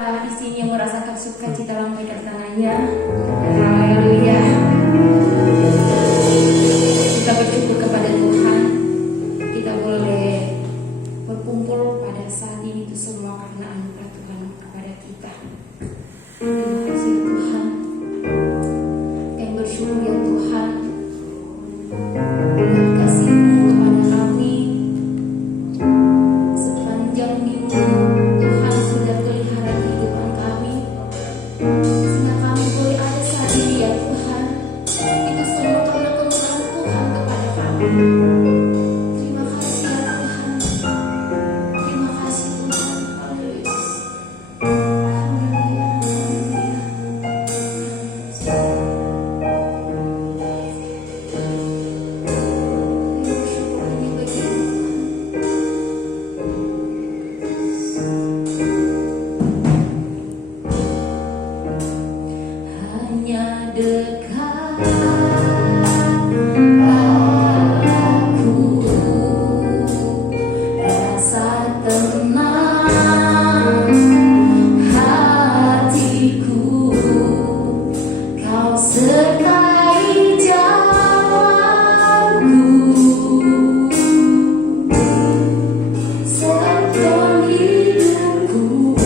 Di sini yang merasakan sukacita lambaikan tangannya. Haleluya. Kita bersyukur kepada Tuhan. Kita boleh berkumpul pada saat ini itu semua karena anugerah Tuhan kepada kita. Terima kasih Tuhan. Kami bersyukur ya Tuhan. Dengan kasih-Mu kepada kami sepanjang minggu. Tuhan sudah pelihara kehidupan kami sehingga kami boleh ada saat ini ya Tuhan. Itu semua karena kemurahan Tuhan kepada kami. Terima kasih ya Tuhan. Terima kasih Tuhan. Haleluya. Haleluya. Bersyukur hanya bagi-Mu hanya dekat aku rasa tenang hatiku, Kau sertai jalanku, serta hidupku.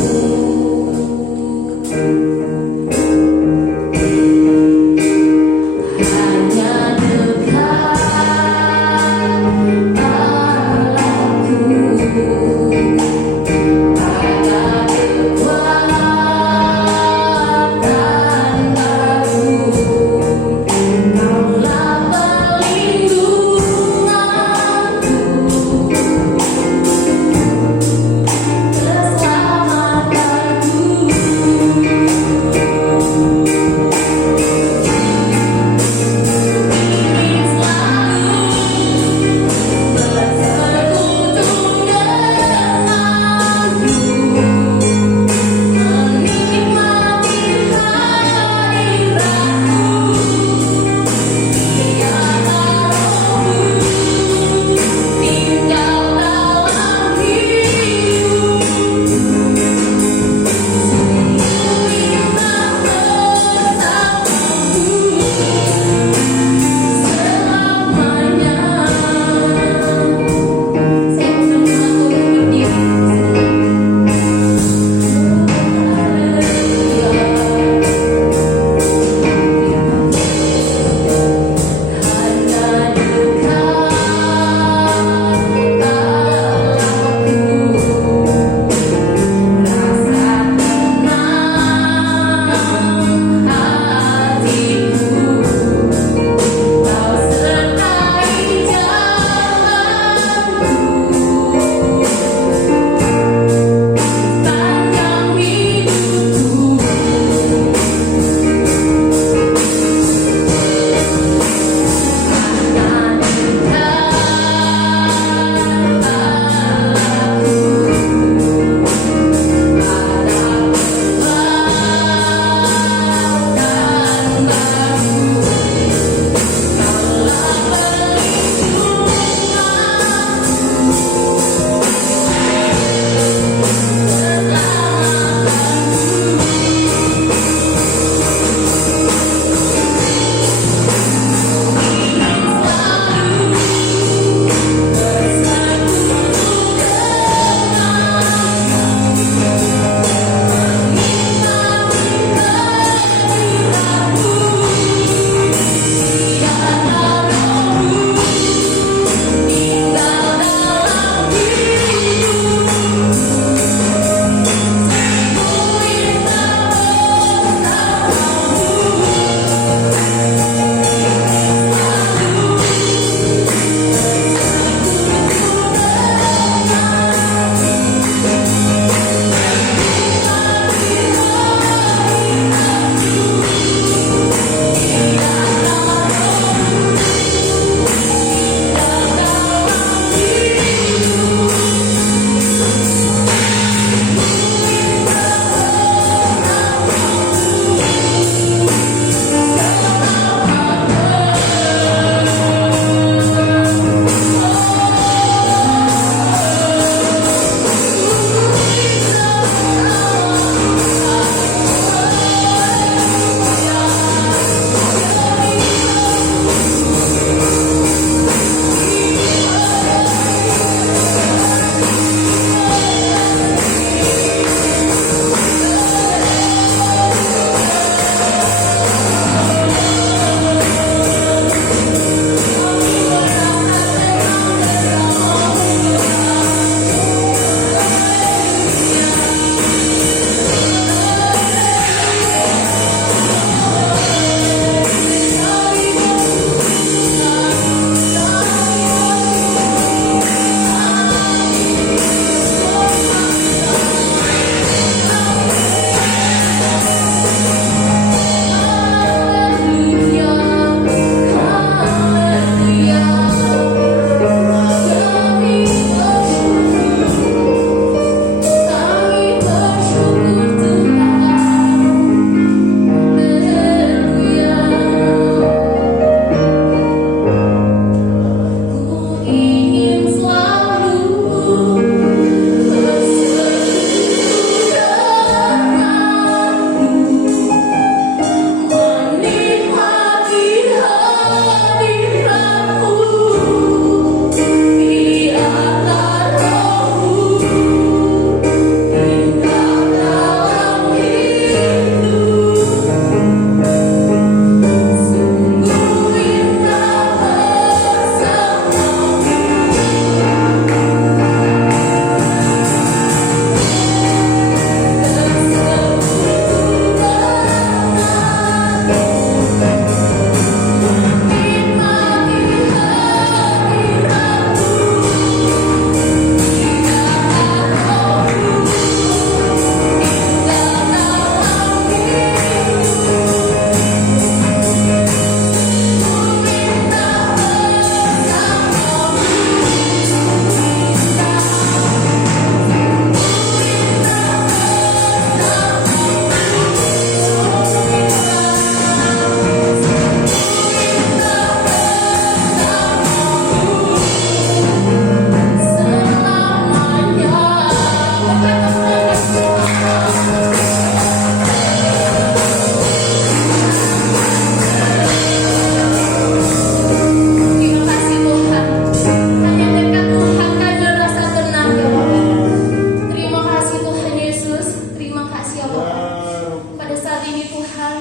saat ini Tuhan,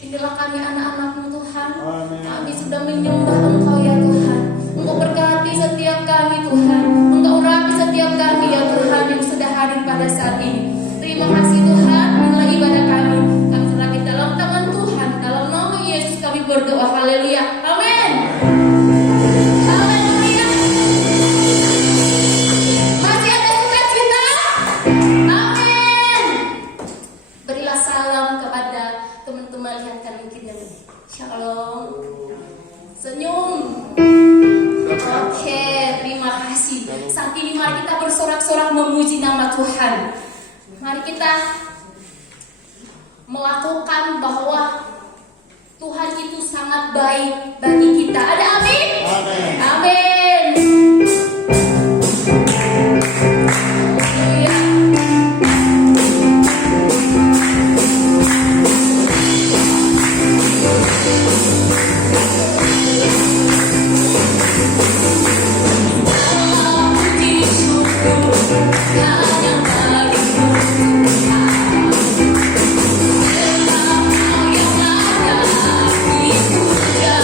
inilah kami anak-anak-Mu Tuhan. Amin. Kami sudah menyembah Engkau ya Tuhan. Engkau berkati setiap kami Tuhan. Engkau urapi setiap kami ya Tuhan yang sudah hadir pada saat ini. Terima kasih Tuhan, inilah ibadah kami. Kami serahkan dalam tangan Tuhan. Dalam nama Yesus kami berdoa. Haleluya. Amin. Haleluya. Masih ada sukacita? Amin. Berilah salam kepada teman-teman yang kami kenal. Shalom. Senyum. Oke, terima kasih. Saat ini mari kita bersorak-sorak memuji nama Tuhan. Mari kita melakukan bahwa Tuhan itu sangat baik bagi kita. Ada amin? Amin. Amin. Haleluya. Puji syukur hanya bagimu Tuhan. Segala yang ada di puja.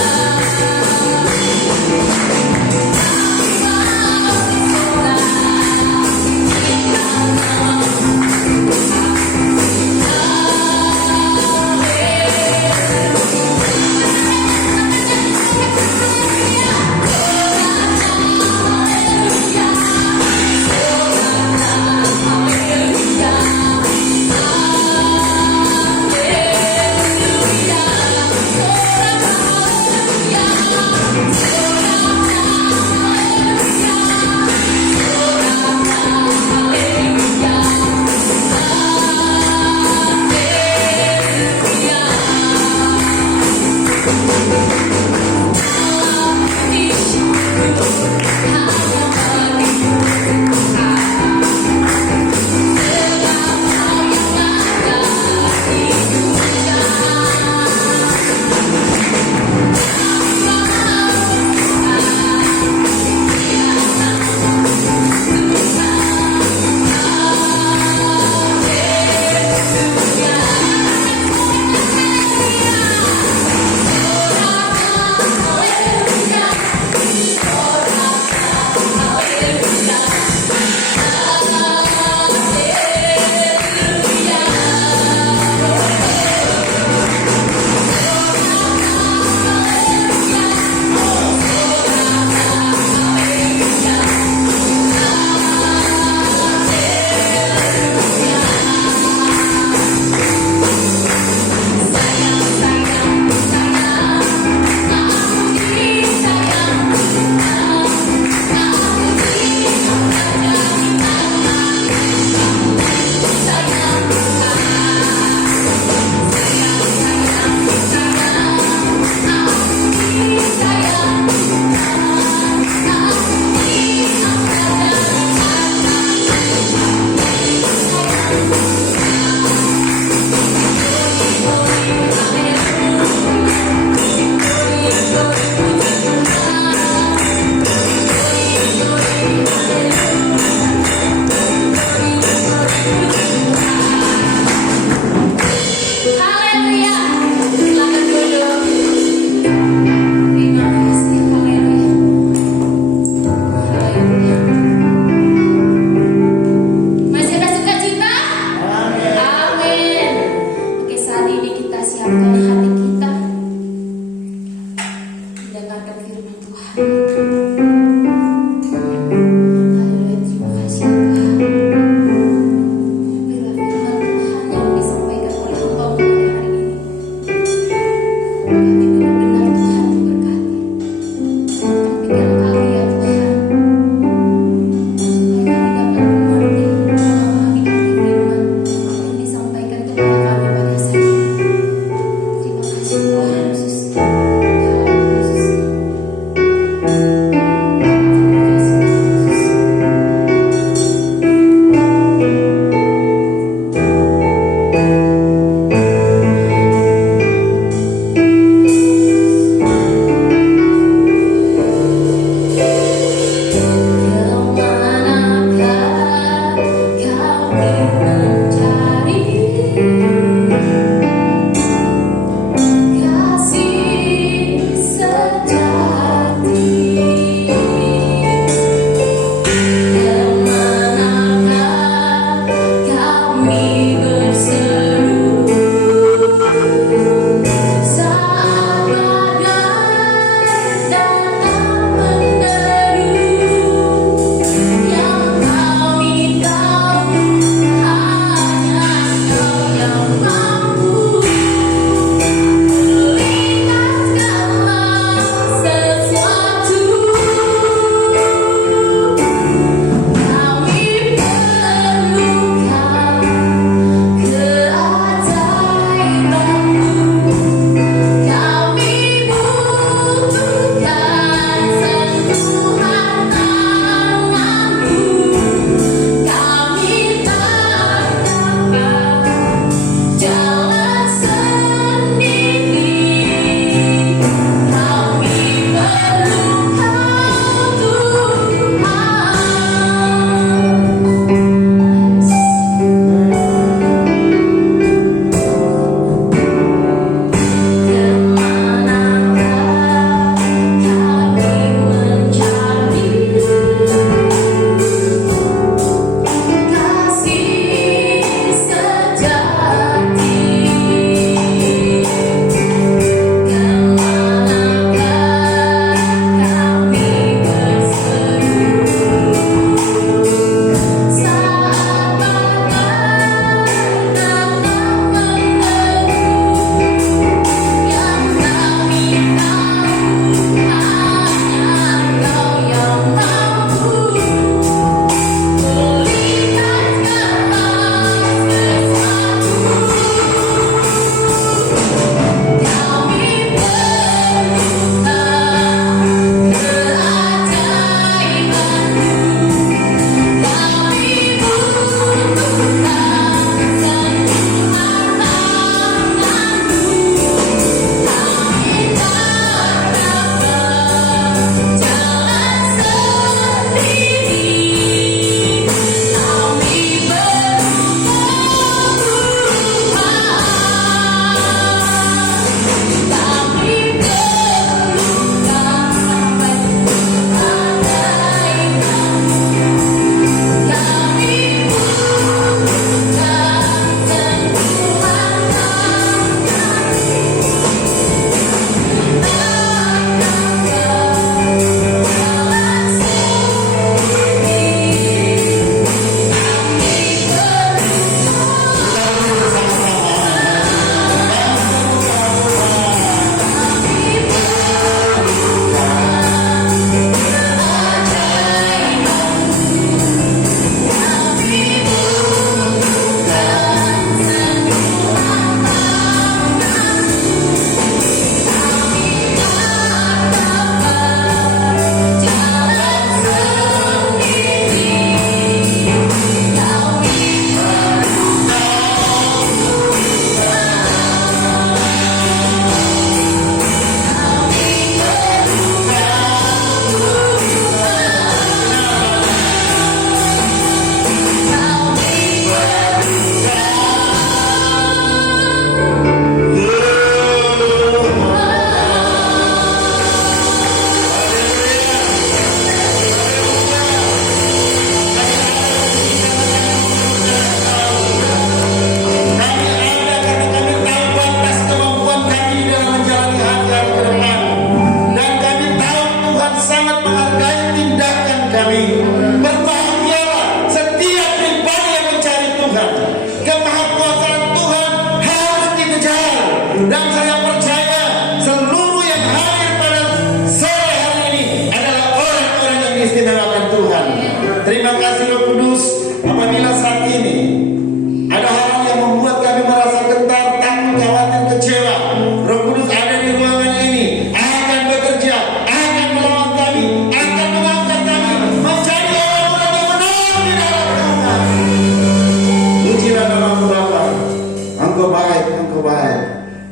Engkau baik.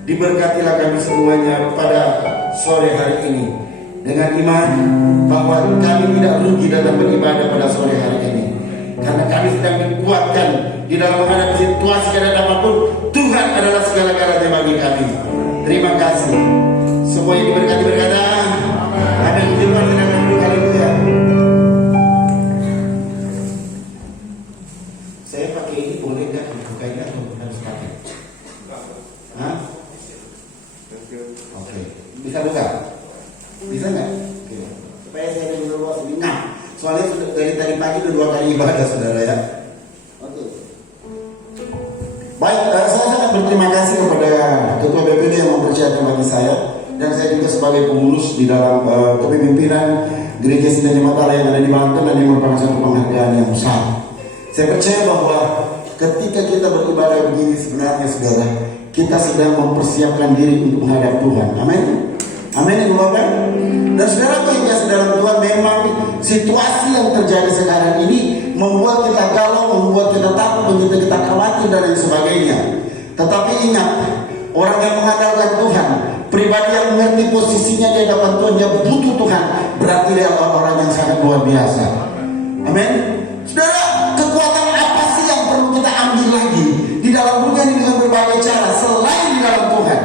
Diberkatilah kami semuanya pada sore hari ini dengan iman bahwa kami tidak rugi dalam beribadah pada sore hari ini, karena kami sedang dikuatkan di dalam menghadapi situasi keadaan apapun. Tuhan adalah segala-galanya bagi kami. Terima kasih. Semua yang diberkati berkata amin. Tuhan dengan haleluya. Saya pakai ini boleh nggak? Bukanya atau harus pakai? Hah? Oke. Bisa buka? Bisa nggak? Oke. Supaya saya ada dulu luas ini. Nah, soalnya dari tadi pagi udah 2 kali ibadah, saudara ya. Oke. Baik, saya sangat berterima kasih kepada Ketua BPD yang mempercayakan bagi saya, dan saya juga sebagai pengurus di dalam kepemimpinan Gereja Sinai Matala yang ada di Banten, dan yang merupakan satu penghargaan yang besar. Saya percaya bahwa ketika kita beribadah begini, sebenarnya saudara, kita sedang mempersiapkan diri untuk menghadap Tuhan. Amin. Amin ya Bapak. Dan saudara yang biasa dalam Tuhan, memang situasi yang terjadi sekarang ini membuat kita galau, membuat kita takut, membuat kita khawatir dan lain sebagainya. Tetapi ingat, orang yang mengandalkan Tuhan, pribadi yang mengerti posisinya di hadapan Tuhan, dia butuh Tuhan, berarti dia orang yang sangat luar biasa. Amin. Saudara, kekuatan apa sih yang perlu kita ambil lagi di dalam dunia ini dengan berbagai cara selain di dalam Tuhan?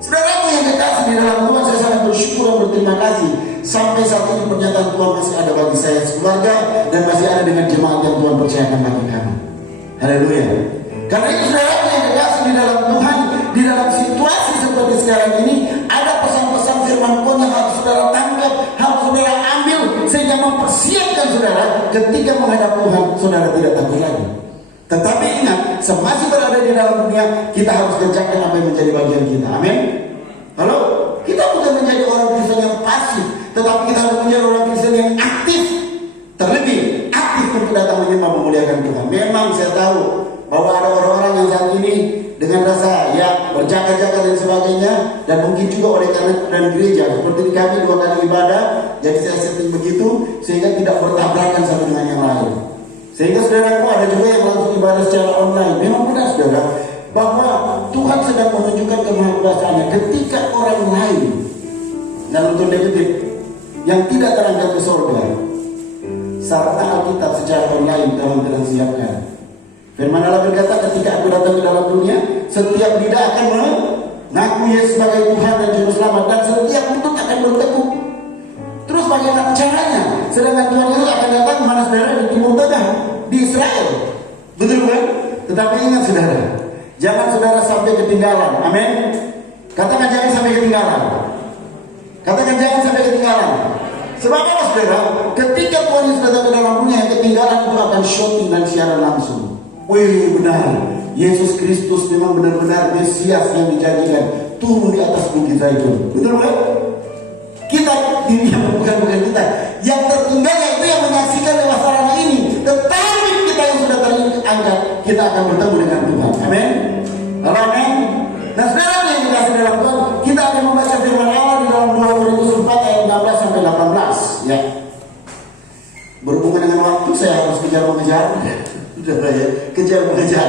Saudaraku yang kekasih di dalam Tuhan, saya sangat bersyukur dan berterima kasih sampai saat ini pernyataan Tuhan masih ada bagi saya sekeluarga, dan masih ada dengan jemaat yang Tuhan percayakan bagi kami. Haleluya. Karena itu saudaraku yang kekasih di dalam Tuhan, di dalam situasi seperti sekarang ini, ada pesan-pesan firman Tuhan yang harus saudara tangkap, harus saudara ambil, sehingga mempersiapkan saudara ketika menghadap Tuhan, saudara tidak takut lagi. Tetapi ingat, semasih berada di dalam dunia, kita harus kerjakan apa yang menjadi bagian kita. Amin. Halo, kita bukan menjadi orang Kristen yang pasif, tetapi kita harus menjadi orang Kristen yang aktif. Terlebih aktif untuk datang menyembah memuliakan Tuhan. Memang saya tahu bahwa ada orang-orang yang saat ini dengan rasa ya berjaga-jaga dan sebagainya, dan mungkin juga oleh karena dan gereja seperti kami 2 kali ibadah, jadi saya setting begitu sehingga tidak bertabrakan satu dengan yang lain. Sehingga saudaraku, ada juga yang langsung ibadah secara online. Memang benar saudara, bahwa Tuhan sedang menunjukkan kemahakuasaannya ketika orang lain, dalam tanda kutip, yang tidak terangkat ke surga, serta Alkitab secara online dalam siapkan. Firman Allah berkata, ketika aku datang ke dalam dunia, setiap lidah akan mengaku Yesus sebagai Tuhan dan Juru Selamat, dan setiap lutut akan bertekuk. Terus bagaimana caranya? Sedangkan Tuhan Yesus akan datang mana saudara? Di Timur Tengah, di Israel. Betul kan? Tetapi ingat saudara, jangan saudara sampai ketinggalan. Amin. Katakan jangan sampai ketinggalan. Katakan jangan sampai ketinggalan. Sebab apa saudara? Ketika Tuhan Yesus datang ke dalam dunia, yang ketinggalan itu akan syuting dan siaran langsung. Wih, benar, Yesus Kristus memang benar-benar Mesias yang dijanjikan turun di atas bukit Zaitun. Betul kan? Kita ini bukan kita yang tertinggal, yaitu yang menyaksikan lewat sarana ini. Tetapi kita yang sudah terangkat, kita akan bertemu dengan Tuhan. Amin. Amin. Nah saudara yang dikasih dalam Tuhan, kita akan membaca firman Allah di dalam 2 Korintus 4 ayat 16 sampai 18. Ya. Berhubungan dengan waktu, saya harus kejar-mengejar. Sudah ya, kejar-mengejar.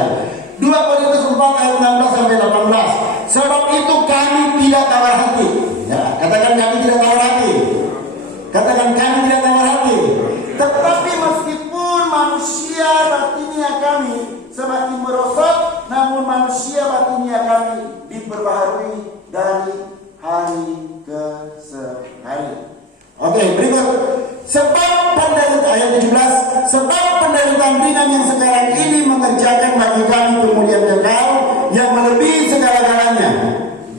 2 Korintus 4 ayat 16 sampai 18. Sebab itu kami tidak tawar hati. Ya, katakan kami tidak tawar hati. Katakan kami tidak tawar hati. Tetapi meskipun manusia batinnya kami semakin merosot, namun manusia batinnya kami diperbaharui dari hari ke hari. Oke, berikut. Sebab penderitaan ayat 17, sebab penderitaan ringan yang sekarang ini mengerjakan bagi kami kemuliaan kekal yang melebihi segala-galanya,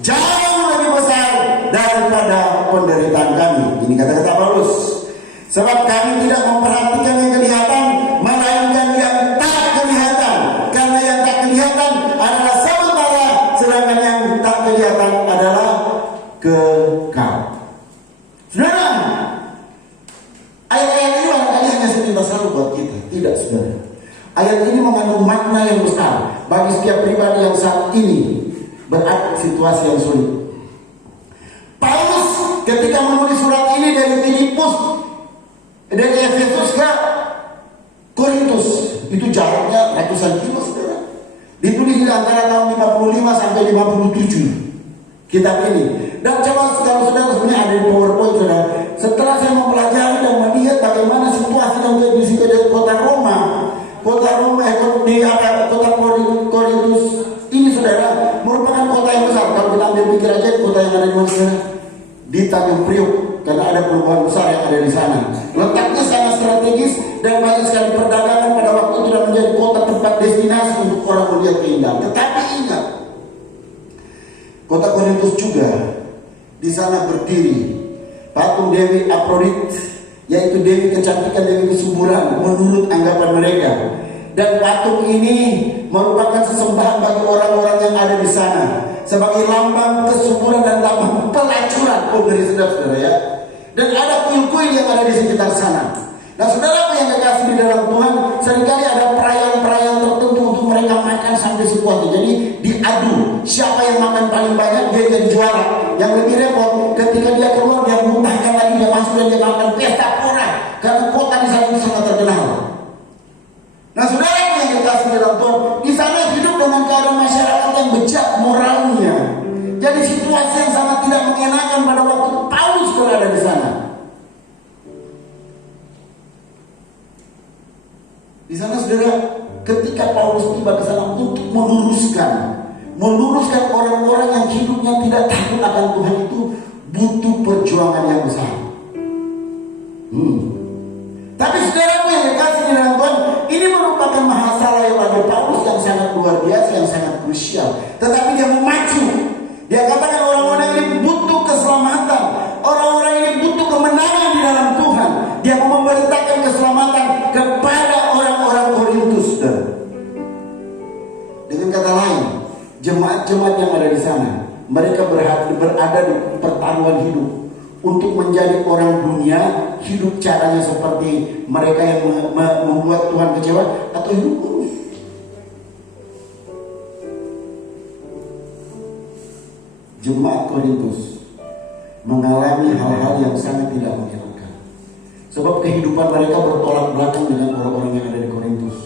jauh lebih besar daripada penderitaan kami. Ini kata-kata Paulus. Sebab kami tidak memperhatikan yang kelihatan, melainkan yang tak kelihatan. Karena yang tak kelihatan adalah sementara, sedangkan yang tak kelihatan adalah kekal. Saudara, ayat-ayat ini barangkali hanya sekitar selalu buat kita. Tidak saudara. Ayat ini mengandung makna yang besar bagi setiap pribadi yang saat ini berada situasi yang sulit. Paulus ketika menulis surat ini dari Filipus, dari Efesus ke Korintus, itu jaraknya ratusan kilo saudara. Ditulis di antara tahun 55 sampai 57 kitab ini. Dan coba kalau saudara sebenarnya ada di PowerPoint saudara. Setelah saya mempelajari dan melihat bagaimana situasi dan kondisi dari kota Roma kota Korintus ini saudara merupakan kota yang besar. Kalau kita ambil pikir aja kota yang ada di mana saudara? Di Tanjung Priok, karena ada perubahan besar yang ada di sana. Letaknya sangat strategis dan banyak sekali perdagangan pada waktu itu dan menjadi kota tempat destinasi untuk orang melihat keindahan. Tetapi ingat, kota Korintus juga di sana berdiri patung Dewi Afrodit, yaitu Dewi kecantikan, Dewi kesuburan menurut anggapan mereka. Dan patung ini merupakan sesembahan bagi orang-orang yang ada di sana sebagai lambang kesuburan dan lambang pelacuran. Oh, dari sedap saudara ya. Dan ada kuil-kuil yang ada di sekitar sana. Nah, saudara yang kekasih di dalam Tuhan, seringkali ada perayaan-perayaan tertentu untuk mereka makan sampai sepuasnya. Jadi diadu, siapa yang makan paling banyak dia jadi juara. Yang lebih repot, ketika dia keluar dia muntahkan lagi, dia masuk dan dia makan pesta pora. Karena kota di sana sangat terkenal. Nah, saudara yang kekasih di dalam Tuhan, di sana hidup dengan keadaan masyarakat yang bejat moralnya. Jadi situasi yang sangat tidak mengenakan pada waktu Paulus berada di sana. Di sana saudara, ketika Paulus tiba ke sana untuk meluruskan orang-orang yang hidupnya tidak takut akan Tuhan itu butuh perjuangan yang besar. Tapi saudaraku yang dikasih di dalam Tuhan, ini merupakan masalah yang bagi Paulus yang sangat luar biasa, yang sangat krusial. Tetapi dia memacu. Dia katakan orang-orang ini butuh keselamatan. Orang-orang ini butuh kemenangan di dalam Tuhan. Dia mau memberitakan keselamatan kepada orang-orang Korintus. Dengan kata lain, jemaat-jemaat yang ada di sana, mereka berada di pertaruhan hidup untuk menjadi orang dunia, hidup caranya seperti mereka yang membuat Tuhan kecewa, atau hidup lurus. Jemaat Korintus mengalami hal-hal yang sangat tidak menyenangkan, sebab kehidupan mereka bertolak belakang dengan orang-orang yang ada di Korintus,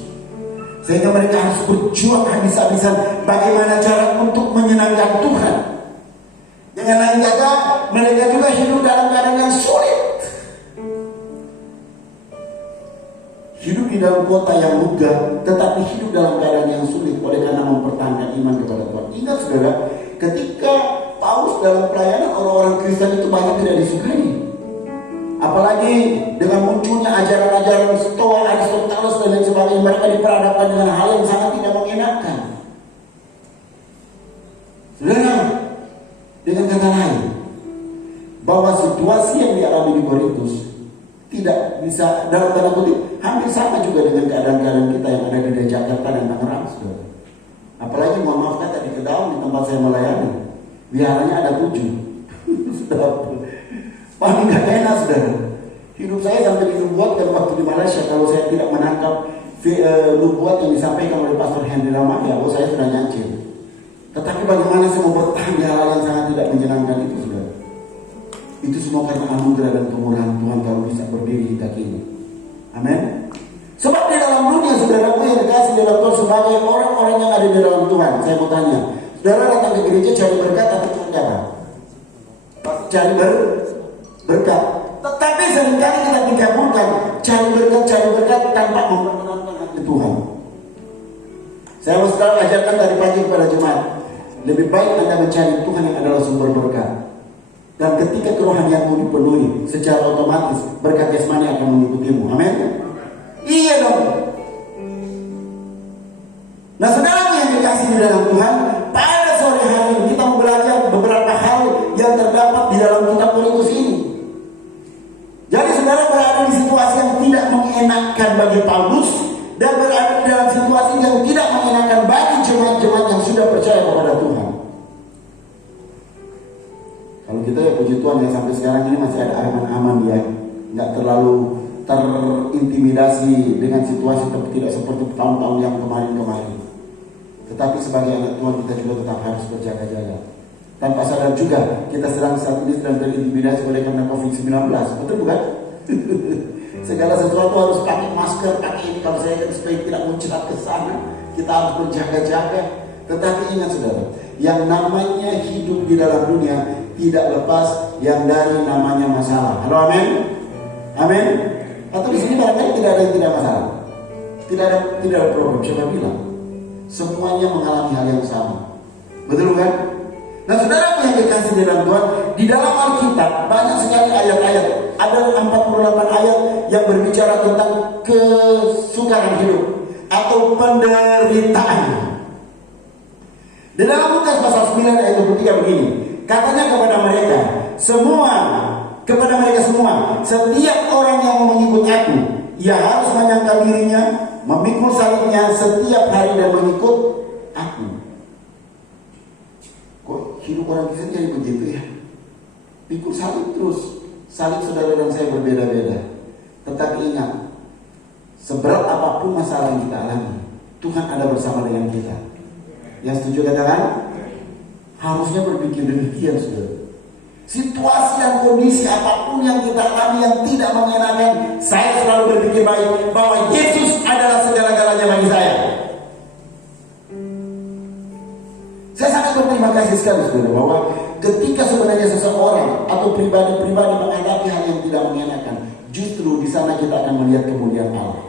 sehingga mereka harus berjuang habis-habisan bagaimana cara untuk menyenangkan Tuhan. Dengan lain kata, mereka juga hidup dalam keadaan yang sulit. Hidup di dalam kota yang megah, tetapi hidup dalam keadaan yang sulit oleh karena mempertahankan iman kepada Tuhan. Ingat saudara, ketika Paulus dalam pelayanan, orang-orang Kristen itu banyak tidak disukai. Apalagi dengan munculnya ajaran-ajaran Stoa, Aristoteles dan lain sebagainya, mereka diperhadapkan dengan hal yang sangat tidak mengenakan. Saudara, dengan kata lain, bahwa situasi yang dialami di Korintus tidak bisa, dalam tanda kutip, hampir sama juga dengan keadaan-keadaan kita yang ada di Jakarta dan Tangerang, saudara. Apalagi mohon maaf kata di Kedaung, di tempat saya melayani, biaranya ada 7. Paling gak enak saudara. Hidup saya sampai dinubuatkan waktu di Malaysia, kalau saya tidak menangkap nubuat yang disampaikan oleh Pastor Henry Ramaya, saya sudah nyancir. Tetapi bagaimana saya mau bertahan di hal yang sangat tidak menyenangkan itu saudara. Itu semua karena anugerah dan kemurahan Tuhan kalau bisa berdiri di kaki ini. Amin. Sebab di dalam dunia saudaraku yang dikasih dalam Tuhan sebagai orang-orang yang ada di dalam Tuhan, saya mau tanya, saudara datang ke gereja cari berkat atau cari apa? Cari berkat. Tetapi seringkali kita digabungkan cari berkat tanpa memperkenalkan hati Tuhan. Saya mau sekarang ajarkan dari pagi kepada jemaat, lebih baik Anda mencari Tuhan yang adalah sumber berkat. Dan ketika kerohanianmu dipenuhi, secara otomatis berkat jasmani akan mengikutimu. Amin. Iya dong. Nah, saudara yang dikasih di dalam Tuhan, pada sore hari ini kita mau belajar beberapa hal yang terdapat di dalam kitab Korintus ini. Jadi saudara berada di situasi yang tidak mengenakan bagi Paulus dan berada di dalam situasi yang tidak mengenakan bagi jemaat-jemaat yang sudah percaya kepada Tuhan. Kalau kita ya puji Tuhan yang sampai sekarang ini masih ada aman-aman ya, nggak terlalu terintimidasi dengan situasi tidak seperti tahun-tahun yang kemarin-kemarin. Tetapi sebagai anak Tuhan kita juga tetap harus berjaga-jaga. Tanpa sadar juga kita saat ini sedang terintimidasi oleh karena COVID-19, betul bukan? Segala sesuatu harus pakai masker, pakai ini. Kalau saya kan supaya tidak muncrat ke sana, kita harus berjaga-jaga. Tetapi ingat saudara, yang namanya hidup di dalam dunia tidak lepas yang dari namanya masalah. Halo, amin? Amin? Atau di sini barangkali tidak ada yang tidak masalah, tidak ada problem. Siapa bilang? Semuanya mengalami hal yang sama. Betul kan? Nah, saudara yang dikasih di dalam Tuhan, di dalam Alkitab banyak sekali ayat-ayat. Ada 48 ayat yang berbicara tentang kesukaran hidup atau penderitaan. Di dalam Lukas pasal 9 ayat 23 begini, katanya kepada mereka semua, setiap orang yang mau mengikut aku, ia harus menyangkal dirinya, memikul salibnya setiap hari dan mengikut aku. Kok hidup orang Kristen jadi begitu ya? Pikul salib terus. Salib saudara dan saya berbeda-beda. Tetapi ingat, seberat apapun masalah yang kita alami, Tuhan ada bersama dengan kita. Yang setuju katakan? Harusnya berpikir demikian saudara. Situasi dan kondisi apapun yang kita alami yang tidak mengenakan, saya selalu berpikir baik bahwa Yesus adalah segala-galanya bagi saya. Saya sangat berterima kasih sekali saudara bahwa ketika sebenarnya seseorang atau pribadi-pribadi menghadapi hal yang tidak mengenakan, justru di sana kita akan melihat kemuliaan Allah.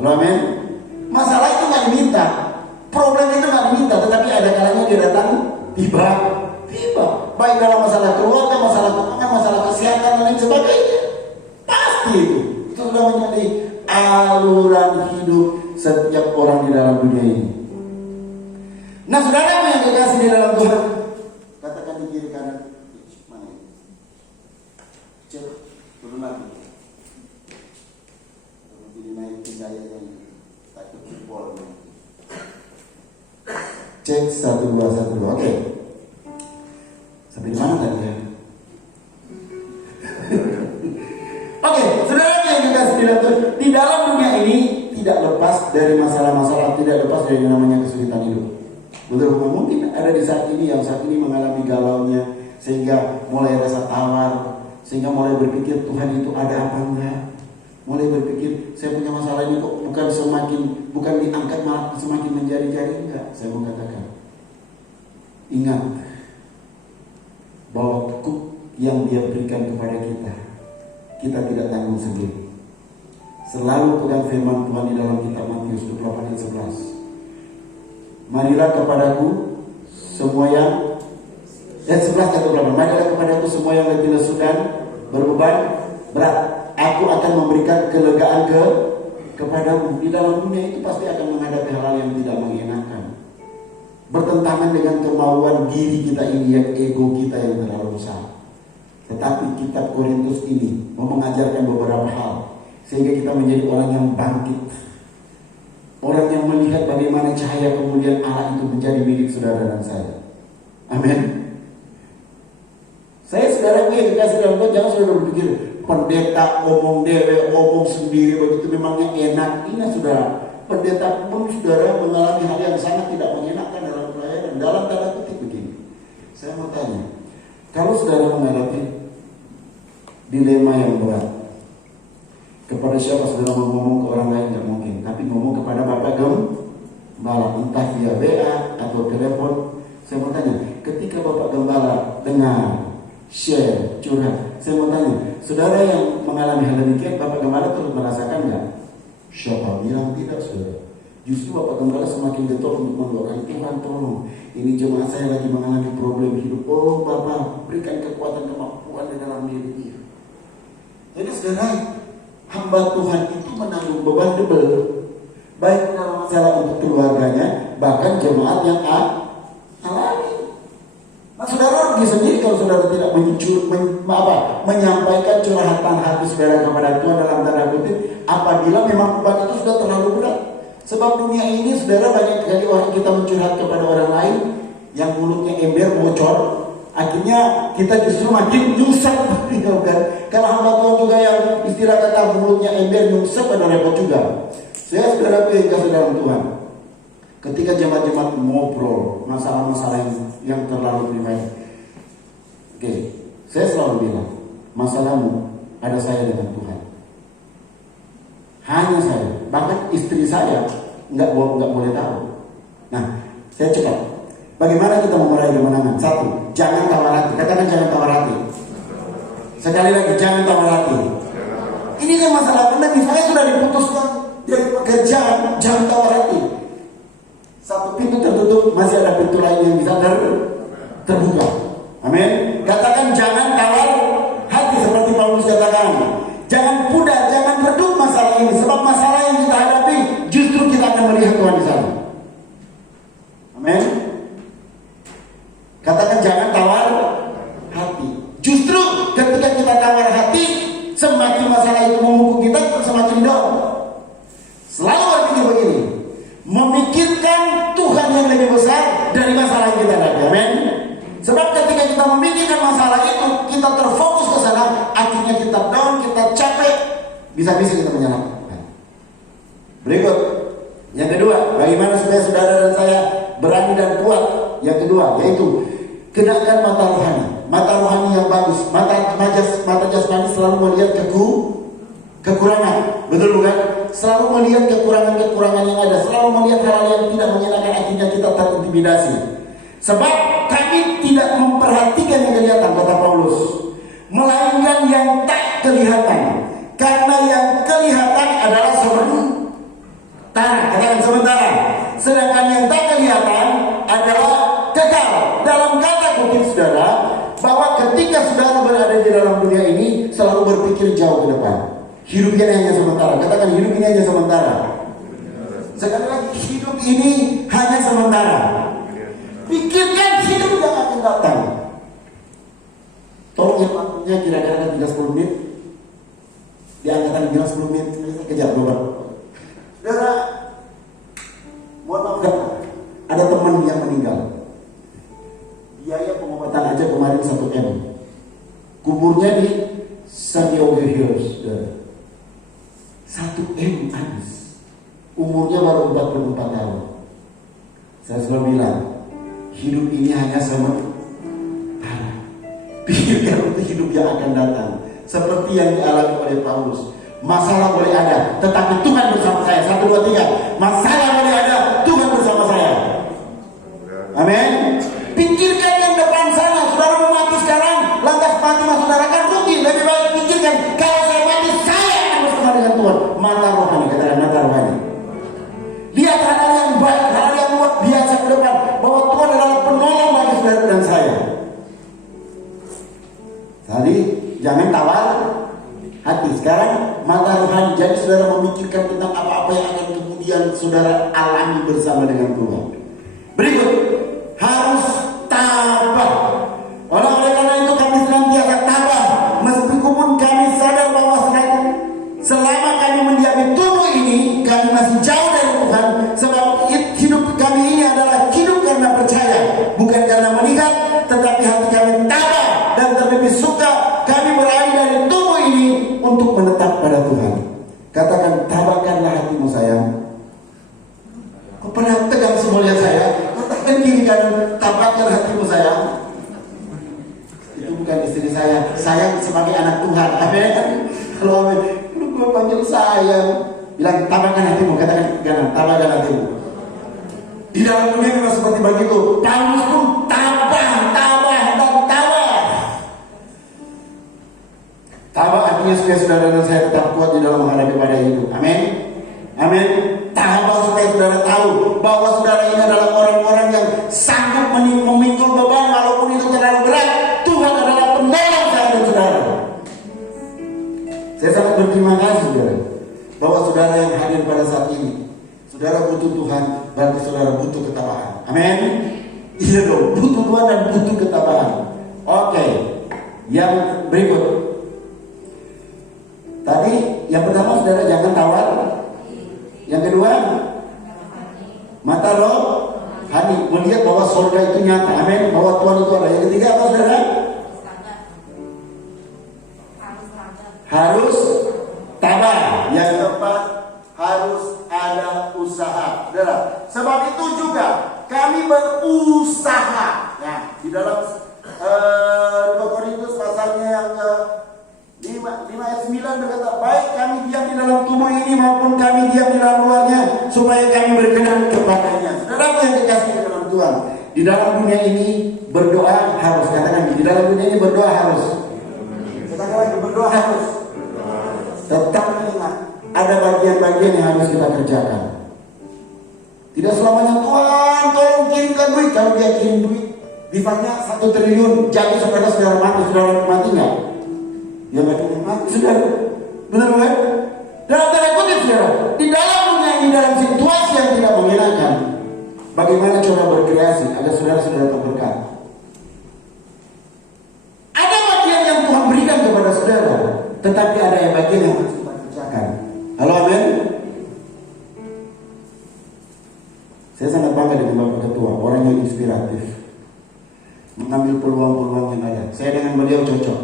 Halo, amin. Masalah itu nggak diminta, problem itu nggak diminta, tetapi ada kalanya dia datang tiba-tiba, baik dalam masalah keluarga, masalah keuangan, masalah kesehatan dan lain sebagainya. Pasti itu sudah menjadi aluran hidup setiap orang di dalam dunia ini. Nah, saudara yang dikasih di dalam Tuhan, katakan di kiri kanan, mana? Cek, turun lagi. Jadi naikin saya yang takut jempol. Cek 1 2 1 2. Oke. Sampai di mana tadi ya? Oke, saudara yang dikasih di dalam Tuhan, di dalam dunia ini tidak lepas dari masalah-masalah, tidak lepas dari namanya kesulitan hidup. Betul, mungkin ada di saat ini yang saat ini mengalami galaunya, sehingga mulai rasa tawar, sehingga mulai berpikir Tuhan itu ada apa enggak, mulai berpikir saya punya masalah ini kok bukan diangkat malah semakin menjadi-jadi. Enggak, saya mau katakan, ingat bahwa cukup yang Dia berikan kepada kita tidak tanggung sendiri. Selalu pegang firman Tuhan di dalam kitab Matius 28 ayat 11. Marilah kepadaku semua yang 11 ayat 28. Marilah kepadaku semua yang letih lesu dan berbeban berat, aku akan memberikan kelegaan kepadamu. Di dalam dunia itu pasti akan menghadapi hal-hal yang tidak mengenakan, bertentangan dengan kemauan diri kita ini, yang ego kita yang terlalu besar. Tetapi kitab Korintus ini mau mengajarkan beberapa hal sehingga kita menjadi orang yang bangkit, orang yang melihat bagaimana cahaya kemuliaan Allah itu menjadi milik saudara dan saya. Amin. Saya saudara yang dikasih dalam Tuhan, jangan saudara berpikir pendeta omong dewe, omong sendiri begitu memangnya enak. Ingat saudara, pendeta pun saudara mengalami hal yang sangat tidak menyenangkan dalam pelayanan. Dalam tanda kutip begini, saya mau tanya, kalau saudara menghadapi dilema yang berat, kepada siapa saudara mau ngomong? Ke orang lain nggak mungkin, tapi ngomong kepada Bapak Gembala, entah via WA atau telepon. Saya mau tanya, ketika Bapak Gembala dengar, share, curhat, saya mau tanya, saudara yang mengalami hal demikian, Bapak Gembala turut merasakan nggak? Siapa bilang tidak, saudara? Justru Bapak Gembala semakin getol untuk mendoakan, Tuhan tolong, ini jemaah saya lagi mengalami problem hidup. Oh Bapak, berikan kekuatan kemampuan di dalam diri dia. Jadi saudara, hamba Tuhan itu menanggung beban double, baik dalam masalah untuk keluarganya, bahkan jemaat yang alami. Nah saudara rugi sendiri kalau saudara tidak menyampaikan curhatan hati saudara kepada Tuhan dalam tanda kutip, apabila memang beban itu sudah terlalu berat. Sebab dunia ini saudara banyak kali orang kita mencurhat kepada orang lain yang mulutnya ember bocor, akhirnya kita justru makin nyusap, kan? Karena hamba Tuhan juga yang istilah kata mulutnya ember nyusap, ada repot juga. Saya saudara kasih dalam Tuhan, ketika jemaat-jemaat ngobrol masalah-masalah yang terlalu pribadi, oke, saya selalu bilang, masalahmu ada saya dengan Tuhan. Hanya saya. Bahkan istri saya nggak boleh tahu. Nah, saya cepat. Bagaimana kita meraih kemenangan? Satu, jangan tawar hati. Katakan jangan tawar hati. Sekali lagi, jangan tawar hati. Ini kan masalah benar. Saya sudah diputuskan dari pekerjaan, jangan tawar hati. Satu pintu tertutup, masih ada pintu lain yang bisa terbuka. Amin. Katakan jangan tawar hati seperti Paulus katakan. Jangan pudar, jangan redup masalah ini. Sebab masalah yang kita hadapi justru kita akan melihat Tuhan di sana. Amin. Katakan jangan tawar hati. Justru ketika kita tawar hati, semakin masalah itu memukul kita, semakin down. Selalu berpikir begini, memikirkan Tuhan yang lebih besar dari masalah yang kita hadapi. Amin. Sebab ketika kita memikirkan masalah itu, kita terfokus ke sana, akhirnya kita down, kita capek, bisa-bisa kita menyalahkan. Berikut, yang kedua, bagaimana supaya saudara dan saya berani dan kuat? Yang kedua, yaitu kenakan mata rohani. Mata rohani yang bagus. Mata jasmani selalu melihat kekurangan. Betul bukan? Selalu melihat kekurangan-kekurangan yang ada. Selalu melihat hal yang tidak menyenangkan, akhirnya kita terintimidasi. Sebab kami tidak memperhatikan yang kelihatan, kata Paulus, melainkan yang tak kelihatan. Karena yang kelihatan adalah sementara. Katakan sementara. Sedangkan yang tak kelihatan adalah kekal. Dalam kata kutip saudara, bahwa ketika saudara berada di dalam dunia ini, selalu berpikir jauh ke depan. Hidup ini hanya sementara. Katakan hidup ini hanya sementara. Sekali lagi, hidup ini hanya sementara. Pikirkan hidup yang akan datang. Tolong yang waktunya kira-kira 30 menit. Di angkatan 10 menit, kejar dulu. Saudara, mohon maaf kata, ada teman yang meninggal. Biaya pengobatan aja kemarin 1 M. Kuburnya di San Diego Hills. 1 M habis. Umurnya baru 44 tahun. Saya selalu bilang, hidup ini hanya sementara. Pikirkan untuk hidup yang akan datang. Seperti yang dialami oleh Paulus. Masalah boleh ada, tetapi Tuhan bersama saya. 1, 2, 3. Masalah boleh ada, Tuhan bersama saya. Amin. Pikirkan yang depan sana. Saudara mau mati sekarang, lantas mati mas saudara kan rugi. Lebih baik pikirkan, kalau saya mati, saya akan bersama dengan Tuhan. Mata rohani, katakan mata rohani. Lihat hal yang baik, hal yang luar biasa ke depan, bahwa Tuhan adalah penolong bagi saudara dan saya. Tadi jangan tawar hati. Sekarang mata rohani. Jadi saudara memikirkan tentang apa-apa yang akan kemudian saudara alami bersama dengan Tuhan. Berikut, harus tabah. Oleh karena itu kami senantiasa tabah, meskipun kami sadar bahwa selama kami mendiami tubuh ini, kami masih jauh dari Tuhan. Sebab hidup kami ini adalah hidup karena percaya, bukan karena melihat. Tetapi hati kami tabah dan terlebih suka kami beralih dari tubuh ini untuk menetap pada Tuhan. Katakan, tabahkanlah hatimu sayang. Kau pernah tegang semuanya saya? Katakan kiri kanan, tabahkan hatimu sayang. Itu bukan istri saya. Sayang sebagai anak Tuhan. Amin. Kalau amin, lu gue panggil sayang. Bilang tabahkan hatimu. Katakan kanan, tabahkan hatimu. Di dalam dunia memang seperti begitu. Paulus pun tabah. Tabah artinya supaya saudara dan saya tetap kuat di dalam menghadapi badai hidup. Amin. Amin. Tabah supaya saudara tahu bahwa saudara ini adalah orang-orang yang sanggup memikul beban walaupun itu terlalu berat. Tuhan adalah penolong saya dan saudara. Saya sangat berterima kasih saudara, bahwa saudara yang hadir pada saat ini, saudara butuh Tuhan, berarti saudara butuh ketabahan. Amin. Iya dong, butuh Tuhan dan butuh ketabahan. Oke. Yang berikut. Tadi yang pertama saudara jangan tawar. Yang kedua, mata rohani, melihat bahwa surga itu nyata. Amin. Bahwa Tuhan itu ada. Yang ketiga apa saudara? Harus tabah. Yang keempat, harus ada usaha. Saudara, sebab itu juga kami berusaha. Ya, di dalam 2 Korintus pasalnya yang ke 5 5 ayat 9 berkata, baik kami diam di dalam tubuh ini maupun kami diam di dalam luarnya, supaya kami berkenan kepadanya. Saudara yang dikasih ke dalam Tuhan, di dalam dunia ini berdoa harus. Katakan, di dalam dunia ini berdoa harus. Katakan lagi, berdoa harus. Tetap ingat, ada bagian-bagian yang harus kita kerjakan. Tidak selamanya Tuhan tolong kirimkan duit. Kalau dia kirim duit, difatnya 1 triliun, jatuh saudara mati nggak? Ya mati saudara, benar kan? Dalam tanda kutip saudara, di dalam dunia ini dalam situasi yang tidak mengenakan, bagaimana cara berkreasi agar saudara-saudara terberkat? Ada bagian yang Tuhan berikan kepada saudara, tetapi ada yang bagian yang harus kita kerjakan. Halo, amin. Saya sangat bangga dengan Bapak Ketua, orang yang inspiratif, mengambil peluang-peluang yang ada. Saya dengan beliau cocok.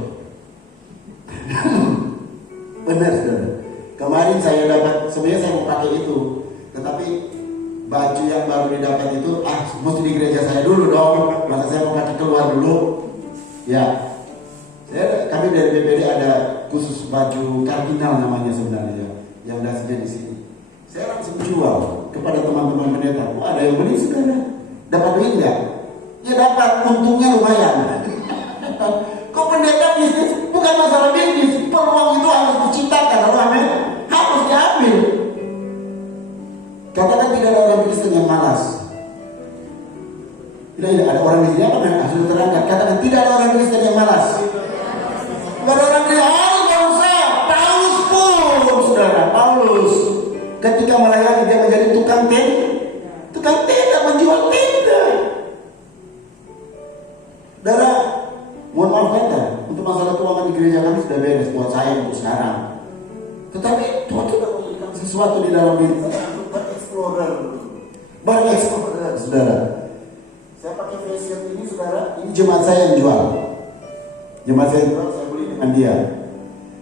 Benar saudara. Kemarin saya dapat, sebenarnya saya mau pakai itu, tetapi baju yang baru didapat itu, mesti di gereja saya dulu dong. Masa saya mau pakai keluar dulu? Ya, kami dari BPD ada khusus baju kardinal namanya sebenarnya, yang dasinya di sini. Saya langsung jual kepada teman-teman pendeta. Ada yang beli saudara? Dapat duit nggak? Ya dapat, untungnya lumayan. Kok pendeta bisnis? Bukan masalah bisnis, peluang itu harus diciptakan. Kalau amin, harus diambil. Katakan tidak ada orang Kristen yang malas. Tidak ada orang di sini apa yang sudah terangkat. Katakan tidak ada orang Kristen yang malas. Tidak ada orang Kristen harus berusaha. Paulus pun, saudara, Paulus ketika melayani dia menjadi tukang tenda, menjual tenda. Saudara, mohon maaf kata, untuk masalah keuangan di gereja kami sudah beres buat saya untuk sekarang. Tetapi Tuhan sudah memberikan sesuatu di dalam diri saya untuk bereksplorer, saudara. Saya pakai face shield ini, saudara. Ini jemaat saya yang jual. Jemaat saya yang jual, saya beli dengan dia.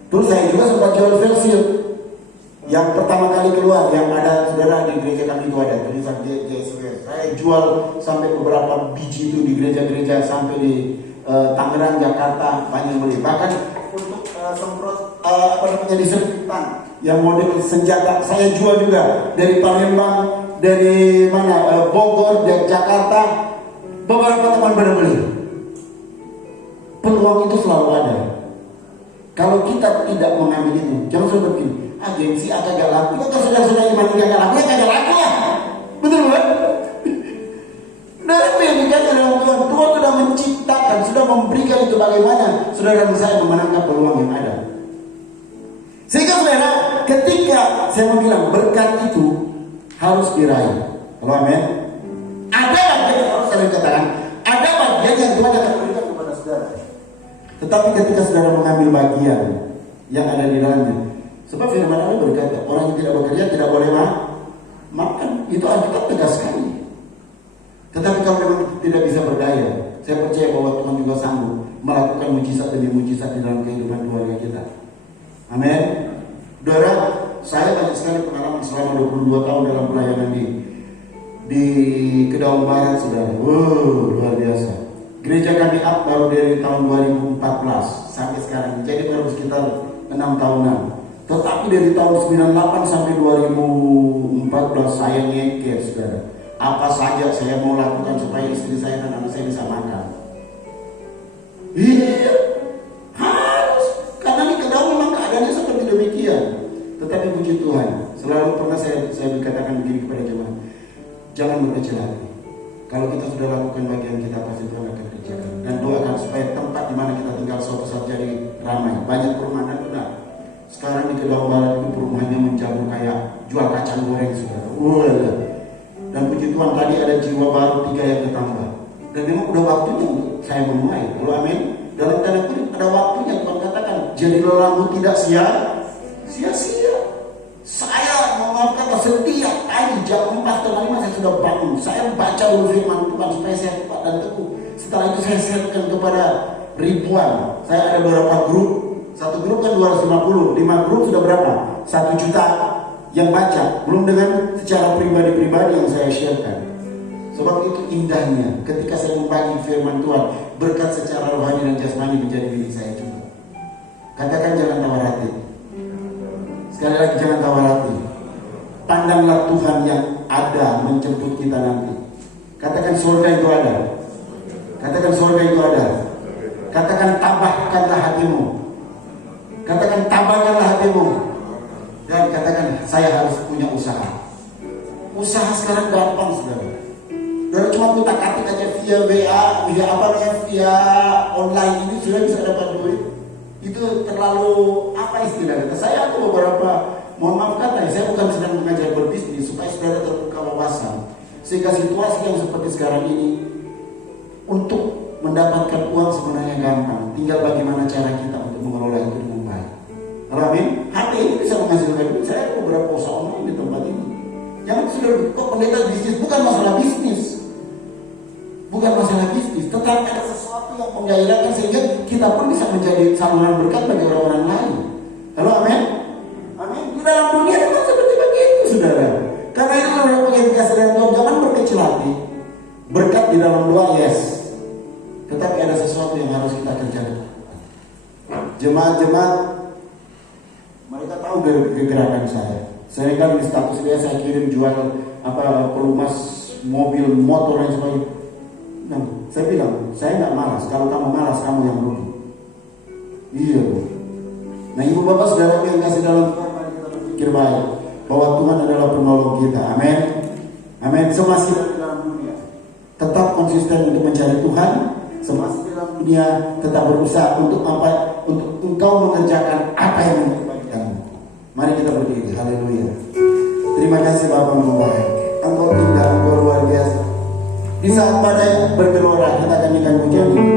Terus saya juga sempat jual face shield. Yang pertama kali keluar, yang ada saudara di gereja kami itu ada tulisan JSW. Saya jual sampai beberapa biji itu di gereja-gereja sampai di Tangerang, Jakarta, banyak beli. Bahkan untuk semprot disinfektan yang model senjata saya jual juga dari Palembang, dari mana Bogor, dari Jakarta. Beberapa teman pada beli. Peluang itu selalu ada. Kalau kita tidak mengambil itu, jangan selalu begini. Agensi agak laku. Kalau saudara-saudara iman tidak laku, ya kagak laku lah. Betul kan? Nah itu yang dikatakan oleh Tuhan. Tuhan sudah menciptakan, sudah memberikan itu bagaimana saudara dan saya memenangkan peluang yang ada. Sehingga saudara, ketika saya mau bilang berkat itu harus diraih. Kalau amin. Ada bagian yang harus saya katakan, ada bagian yang Tuhan akan berikan kepada saudara. Tetapi ketika saudara mengambil bagian yang ada di dalamnya, sebab firman Allah berkata, orang yang tidak bekerja tidak boleh makan. Itu Alkitab tegas sekali. Tetapi kalau memang tidak bisa berdaya, saya percaya bahwa Tuhan juga sanggup melakukan mujizat demi mujizat di dalam kehidupan keluarga kita. Amin. Saudara, saya banyak sekali pengalaman selama 22 tahun dalam pelayanan di Kedaung Barat, saudara. Luar biasa. Gereja kami baru dari tahun 2014 sampai sekarang, jadi baru sekitar 6 tahunan. Tetapi dari tahun 98 sampai 2014 saya ngekir, saudara. Apa saja saya mau lakukan supaya istri saya dan anak saya bisa makan. Iya, harus. Karena di Kedaung memang keadaannya seperti demikian. Tetapi puji Tuhan, selalu pernah saya berkatakan begini kepada jemaat, jangan berkecil hati. Kalau kita sudah lakukan bagian kita, pasti Tuhan akan kerjakan. Dan doakan supaya tempat di mana kita tinggal suatu saat jadi ramai. Banyak perumahan benar. Sekarang di Kedaung Barat itu perumahannya menjamur kayak jual kacang goreng, saudara. Dan puji Tuhan tadi ada jiwa baru 3 yang bertambah. Dan memang udah waktunya saya memulai. Kalau amin. Dalam tanda kutip ada waktunya Tuhan katakan, jadi lelamu tidak sia-sia. Saya memaafkan setiap hari jam 4:30 saya sudah bangun. Saya baca dulu firman Tuhan supaya saya kuat dan teguh. Setelah itu saya sharekan kepada ribuan. Saya ada beberapa grup. Satu grup kan 250, 5 grup sudah berapa? 1 juta yang baca. Belum dengan secara pribadi-pribadi yang saya sharekan. Sebab itu indahnya ketika saya membagi firman Tuhan, berkat secara rohani dan jasmani menjadi milik saya juga. Katakan jangan tawar hati. Sekali lagi jangan tawar hati. Pandanglah Tuhan yang ada menjemput kita nanti. Katakan surga itu ada. Katakan surga itu ada. Katakan tabahkanlah hatimu. Katakan tabahkanlah hatimu. Dan katakan saya harus punya usaha. Usaha sekarang gampang saudara. Saudara cuma kutak-katik aja via WA, via online ini sudah bisa dapat duit. Itu terlalu apa istilahnya? Saya aku beberapa, mohon maaf kata, saya bukan sedang mengajar berbisnis supaya saudara terbuka wawasan. Sehingga situasi yang seperti sekarang ini untuk mendapatkan uang sebenarnya gampang. Tinggal bagaimana cara kita untuk mengelola itu dengan baik. Amin. Hati ini bisa menghasilkan duit. Saya ada beberapa usaha online di tempat ini. Jangan sudah kok pendeta bisnis, bukan masalah bisnis. Bukan masalah bisnis, tetapi ada sesuatu yang menggairahkan sehingga kita pun bisa menjadi saluran berkat bagi orang-orang lain. Halo, amin? Amin. Di dalam dunia itu seperti begitu, saudara. Karena itu orang punya kesadaran Tuhan, jangan berkecil hati. Berkat di dalam doa, yes. Tetapi ada sesuatu yang harus kita kerjakan. Jemaat-jemaat, mereka tahu gerakan saya. Sering kan di status dia saya kirim jual pelumas mobil, motor dan sebagainya. Nah, saya bilang, saya nggak malas. Kalau kamu malas, kamu yang rugi. Iya, Bu. Nah, ibu bapak saudara yang kasih dalam Tuhan, mari kita berpikir baik bahwa Tuhan adalah penolong kita. Amin. Amin. Semasa di dalam dunia, tetap konsisten untuk mencari Tuhan. Semasa di dalam dunia, tetap berusaha untuk apa? Untuk engkau mengerjakan apa yang menjadi bagianmu. Mari kita berdiri. Haleluya. Terima kasih Bapak Bapak. Engkau indah, engkau luar biasa. Di saat badai bergelora, kita akan nyanyikan pujian ini.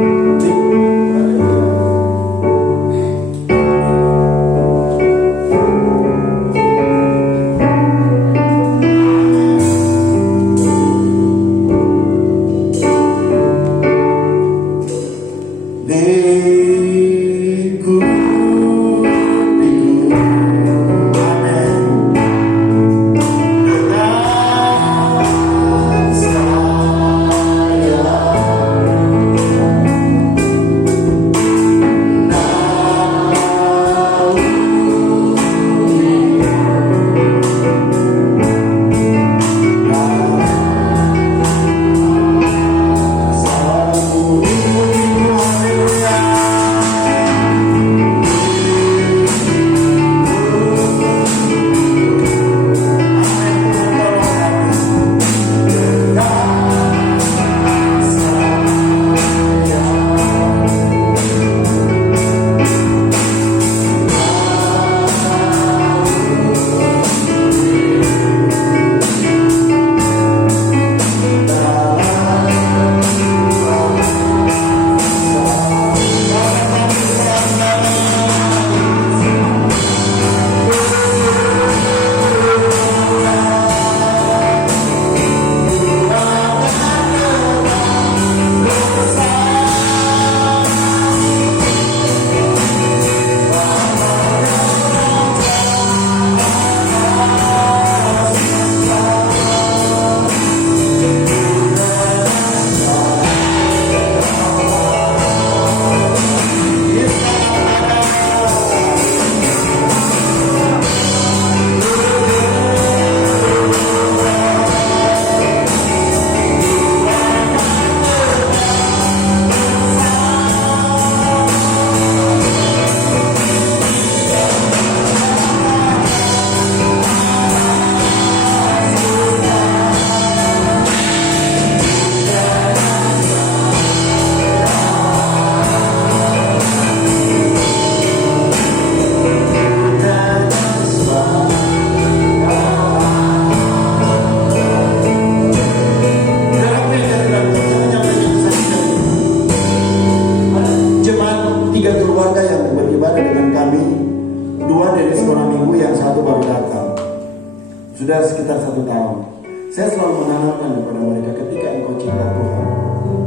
Sudah sekitar 1 tahun. Saya selalu menanamkan kepada mereka, ketika engkau cinta Tuhan,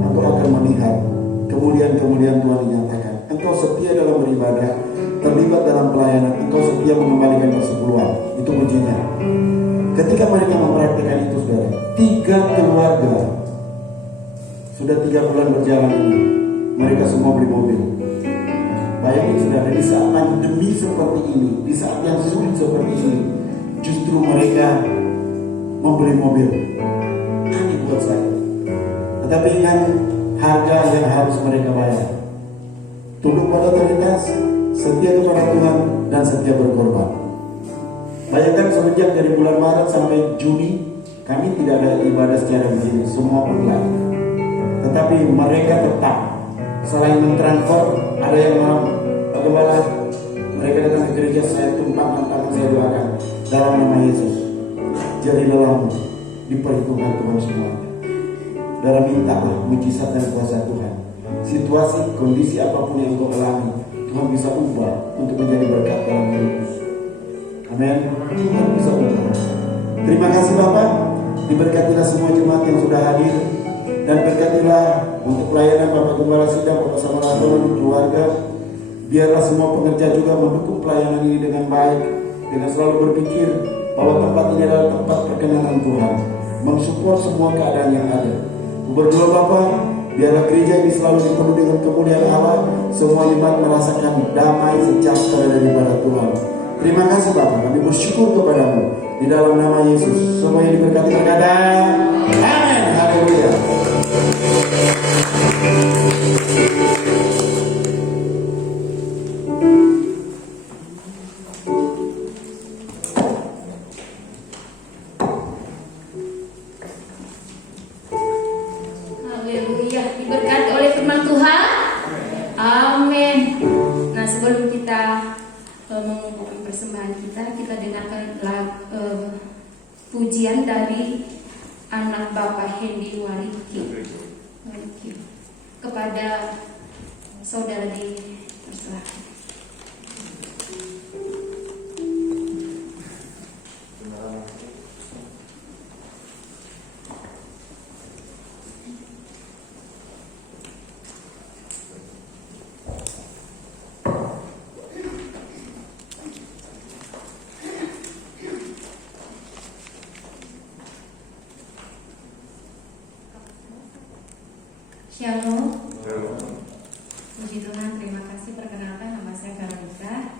engkau akan melihat kemuliaan Tuhan dinyatakan. Engkau setia dalam beribadah, terlibat dalam pelayanan, engkau setia mengembalikan persepuluhan. Itu kuncinya. Ketika mereka mempraktikkan itu, saudara, 3 keluarga sudah 3 bulan berjalan ini, mereka semua beli mobil. Bayangin saudara, di saat pandemi seperti ini, di saat yang sulit seperti ini, justru mereka membeli mobil. Aneh buat saya. Tetapi ingat harga yang harus mereka bayar. Tunduk pada otoritas, setia kepada Tuhan, dan setia berkorban. Bayangkan semenjak dari bulan Maret sampai Juni, kami tidak ada ibadah secara begini, semua online. Tetapi mereka tetap selain mentransfer, ada yang malam bagaimana mereka datang ke gereja, saya tumpangkan tangan, saya doakan dalam nama Yesus. Jadi dalam diperhitungkan Tuhan semuanya. Dalam mintalah mujizat dan kuasa Tuhan. Situasi, kondisi apapun yang engkau alami, Tuhan bisa ubah untuk menjadi berkat dalam hidupmu. Amin. Tuhan bisa ubah. Terima kasih Bapak. Diberkatilah semua jemaat yang sudah hadir, dan berkatilah untuk pelayanan Bapak Gembala Sidang, Bapak Samaraton, keluarga. Biarlah semua pekerja juga mendukung pelayanan ini dengan baik, dengan selalu berpikir bahwa tempat ini adalah tempat perkenanan Tuhan, mensupport semua keadaan yang ada. Berdoa Bapak, biarlah gereja ini selalu dipenuhi dengan kemuliaan Allah, semua jemaat merasakan damai sejahtera daripada Tuhan. Terima kasih Bapak, kami bersyukur kepadamu di dalam nama Yesus. Semua yang diberkati berkata amin. Haleluya. Haleluya, diberkati oleh firman Tuhan. Amin. Nah, sebelum kita mengumpulkan persembahan kita dengarkan pujian dari anak Bapak Hendy Wariki kepada saudara dipersilahkan. Shalom. Puji Tuhan, terima kasih. Perkenalkan, nama saya Veronica.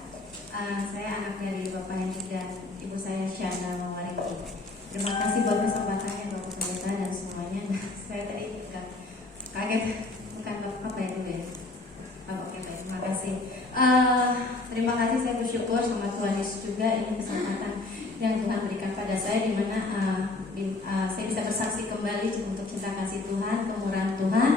Saya anak dari Bapak Hendy dan Ibu saya Shana Mawariki. Terima kasih buat kesempatannya Bapak Pendeta dan semuanya. Saya tadi agak kaget, bukan apa ya dulu ya. Oke, baik, terima kasih. Terima kasih, saya bersyukur sama Tuhan Yesus juga ini kesempatan yang Tuhan berikan pada saya, di mana saya bisa bersaksi kembali untuk cinta kasih Tuhan, kemurahan Tuhan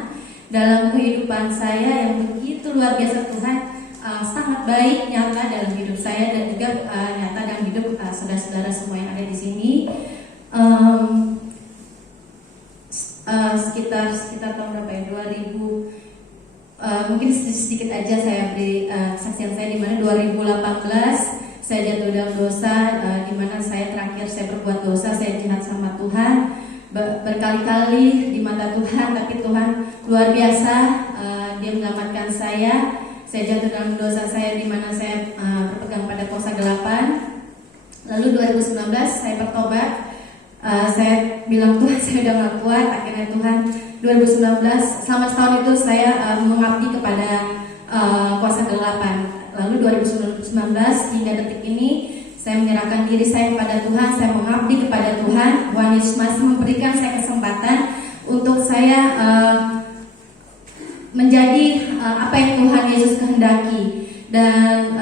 dalam kehidupan saya yang begitu luar biasa. Tuhan sangat baik nyata dalam hidup saya dan juga nyata dalam hidup saudara-saudara semua yang ada di sini. Sekitar tahun berapa ya, 2000, mungkin sedikit aja saya beri kesaksian saya, di mana 2018 saya jatuh dalam dosa, di mana saya terakhir saya berbuat dosa, saya jahat sama Tuhan berkali-kali di mata Tuhan, tapi Tuhan luar biasa, Dia menyelamatkan saya. Saya jatuh dalam dosa saya, di mana saya berpegang pada kuasa gelapan. Lalu 2019 saya bertobat, saya bilang Tuhan saya udah gak kuat. Akhirnya Tuhan 2019 selama setahun itu saya mengabdi kepada kuasa gelapan. Lalu 2019 hingga detik ini saya menyerahkan diri saya kepada Tuhan, saya mengabdi kepada Tuhan. Tuhan Yesus masih memberikan saya kesempatan untuk saya menjadi apa yang Tuhan Yesus kehendaki. Dan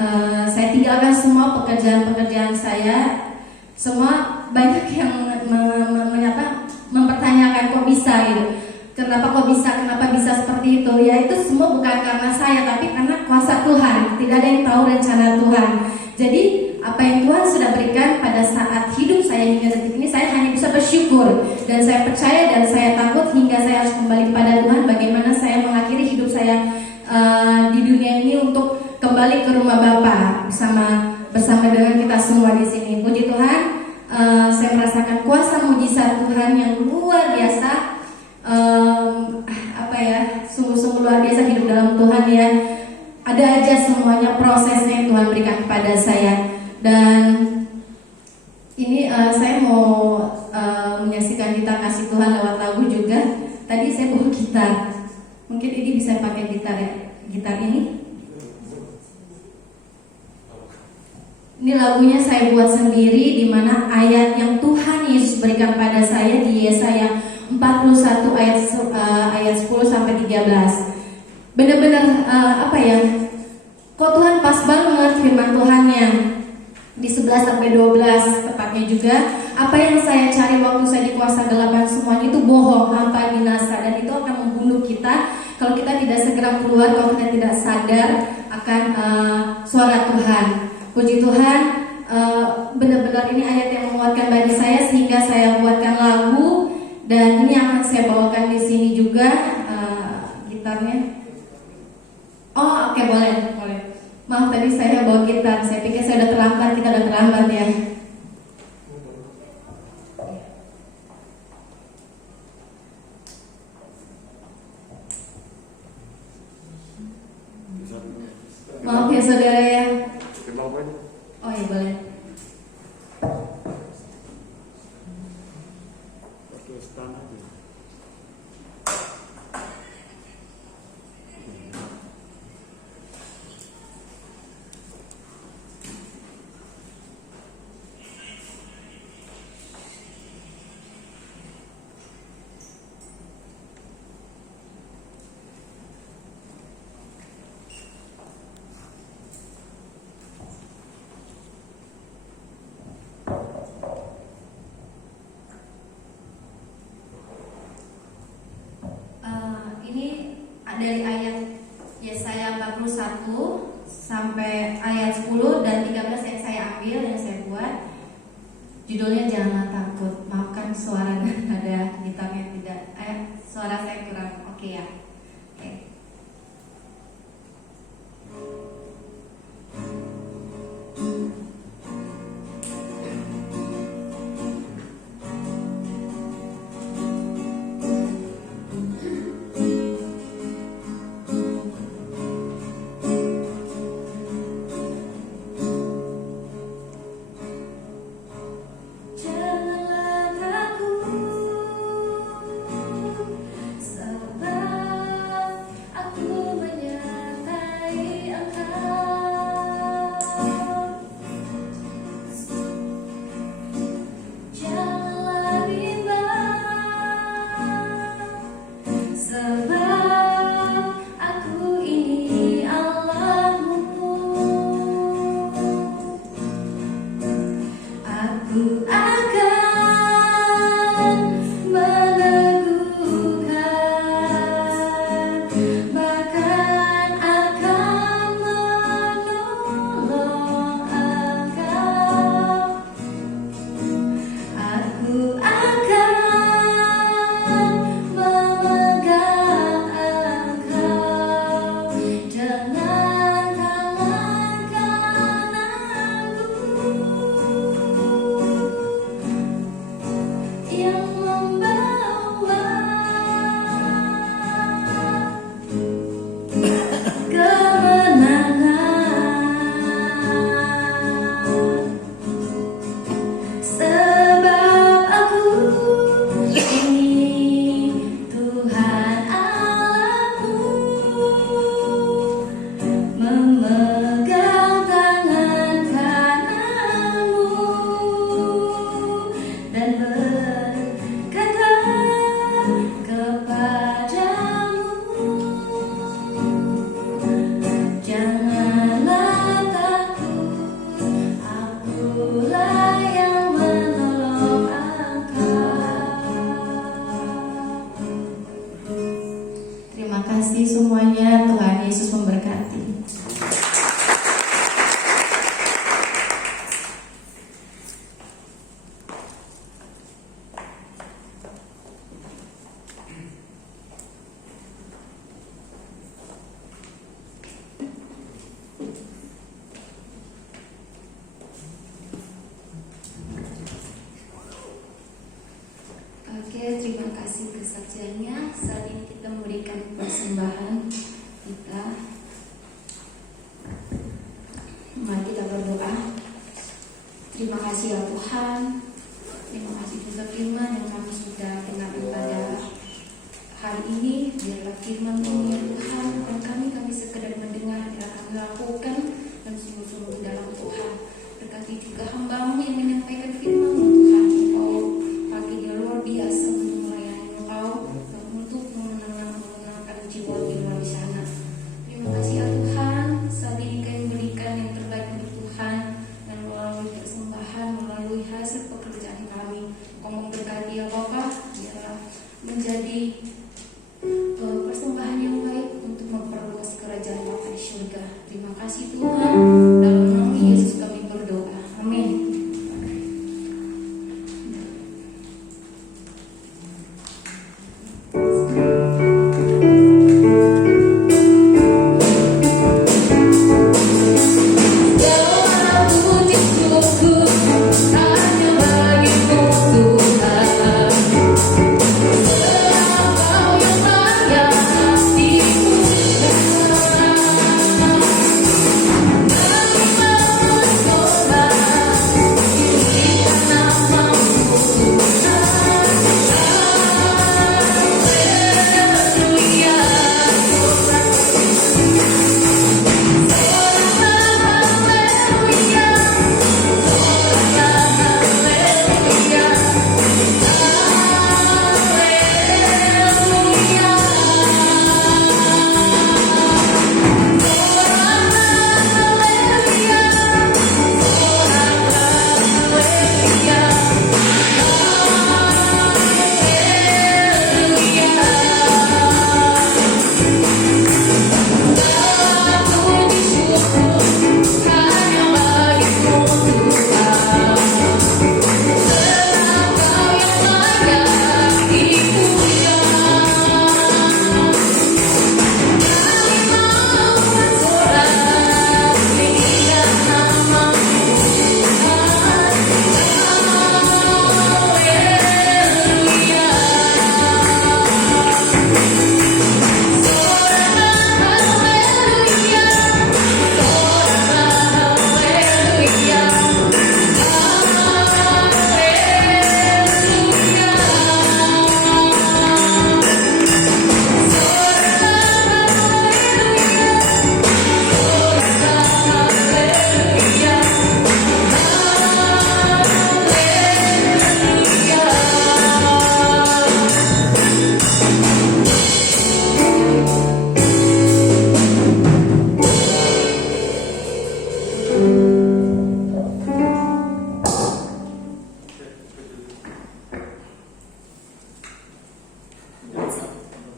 saya tinggalkan semua pekerjaan-pekerjaan saya. Semua banyak yang mempertanyakan kok bisa gitu. Kenapa bisa seperti itu? Ya itu semua bukan karena saya, tapi karena kuasa Tuhan. Tidak ada yang tahu rencana Tuhan. Jadi apa yang Tuhan sudah berikan pada saat hidup saya hingga detik ini, saya hanya bisa bersyukur. Dan saya percaya dan saya takut hingga saya harus kembali kepada Tuhan. Bagaimana saya mengakhiri hidup saya di dunia ini untuk kembali ke rumah Bapa bersama dengan kita semua di sini. Puji Tuhan, saya merasakan kuasa mujizat Tuhan yang luar biasa. Sungguh-sungguh luar biasa hidup dalam Tuhan ya. Ada aja semuanya prosesnya yang Tuhan berikan kepada saya. Dan ini saya mau menyaksikan kita kasih Tuhan lewat lagu juga. Tadi saya bawa gitar. Mungkin ini bisa pakai gitar ya. Gitar ini. Ini lagunya saya buat sendiri, di mana ayat yang Tuhan Yesus berikan pada saya di Yesaya 41 ayat 10 sampai 13. Benar-benar apa ya? Kok Tuhan pas banget firman Tuhannya di 11 sampai 12 tepatnya juga. Apa yang saya cari waktu saya di kuasa gelapan semuanya itu bohong, hampa, binasa, dan itu akan membunuh kita kalau kita tidak segera keluar, kalau kita tidak sadar akan suara Tuhan. Puji Tuhan, benar-benar ini ayat yang menguatkan bagi saya sehingga saya buatkan lagu, dan ini akan saya bawakan di sini juga gitarnya. Oh, oke, boleh. Maaf tadi saya bawa gitar, saya pikir saya udah terlambat, kita udah terlambat ya. Maaf ya saudara ya. Oh ya boleh. Ini dari ayat Yesaya 41 sampai ayat 10 dan 13 yang saya ambil, yang saya buat. Judulnya Janganlah Takut. Maafkan suara ada gitarnya tidak, suara saya kurang oke ya. Oke. Janganlah Terima kasih kesaksiannya. Saat ini kita memberikan persembahan kita. Mari kita berdoa. Terima kasih ya Tuhan. Terima kasih juga firman yang kami sudah dengar pada hari ini. Biarlah firman-Mu ya Tuhan, dan kami sekedar mendengar, tidak kami lakukan dan sungguh-sungguh dalam Tuhan. Berkati juga hamba-Mu yang menyampaikan firman-Mu Tuhan. Engkau pakai dia luar biasa untuk melayani Engkau dan untuk menenangkan jiwa-jiwa di sana. Terima kasih ya Tuhan, saat ini Kami berikan yang terbaik untuk Tuhan, dan melalui persembahan, melalui hasil pekerjaan kami, Engkau memberkati ya Bapa, biarlah menjadi persembahan yang baik untuk memperluas kerajaan Bapa di surga. Terima kasih Tuhan, dalam nama Yesus kami berdoa. Amin.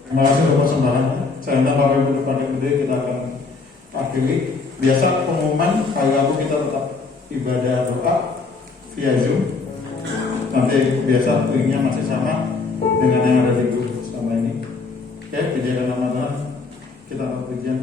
Terima kasih untuk persembahan. Saya undang Bapak Ibu depan yang gede, kita akan akhiri. Biasa pengumuman hari Rabu kita tetap ibadah doa via Zoom. Nanti biasa linknya masih sama dengan yang ada di grup selama ini. Oke, kejadian Ramadan kita akan ujian.